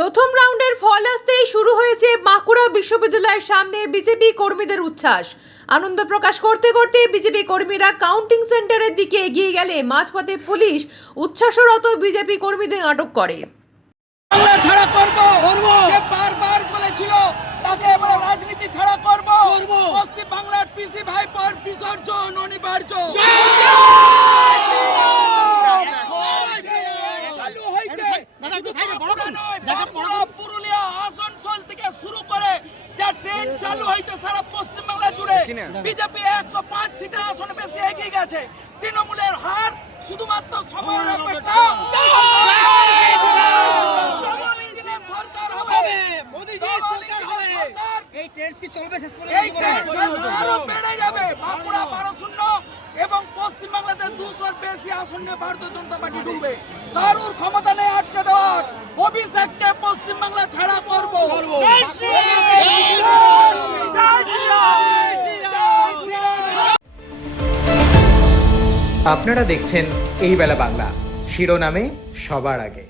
প্রথম রাউন্ডের ফল আসতেই শুরু হয়েছে বাঁকুড়া বিশ্ববিদ্যালয়ের সামনে বিজেপি কর্মীদের উচ্ছ্বাস। আনন্দ প্রকাশ করতে করতে বিজেপি কর্মীরা কাউন্টিং সেন্টারের দিকে এগিয়ে গেলে মাঝপথে পুলিশ উচ্ছ্বাসরত বিজেপি কর্মীদের আটক করে। বাংলা ছাড়া করব যে বারবার বলেছিল তাকে আমরা রাজনীতি ছাড়া করব। পশ্চিম বাংলার পিসি ভাইপোর বিসর্জন অনিবার্য। চালু হয়েছে পুরুলিয়া আসানসোল থেকে শুরু করে যা ট্রেন চালু হয়েছে সারা পশ্চিম বাংলা জুড়ে বিজেপি 105 সিটের আসনে বেশি এগিয়ে গেছে। তৃণমূলের হার শুধুমাত্র সময়ের অপেক্ষা। এবং পশ্চিম বাংলাতে 200 বেশি আসনে ভারতীয় জনতা পার্টি ডুববে। কারুর ক্ষমতা নেই আটকে দেওয়ার। অভিষেককে পশ্চিম বাংলা ছাড়া করব। আপনারা দেখছেন এই বেলা বাংলা, শিরোনামে সবার আগে।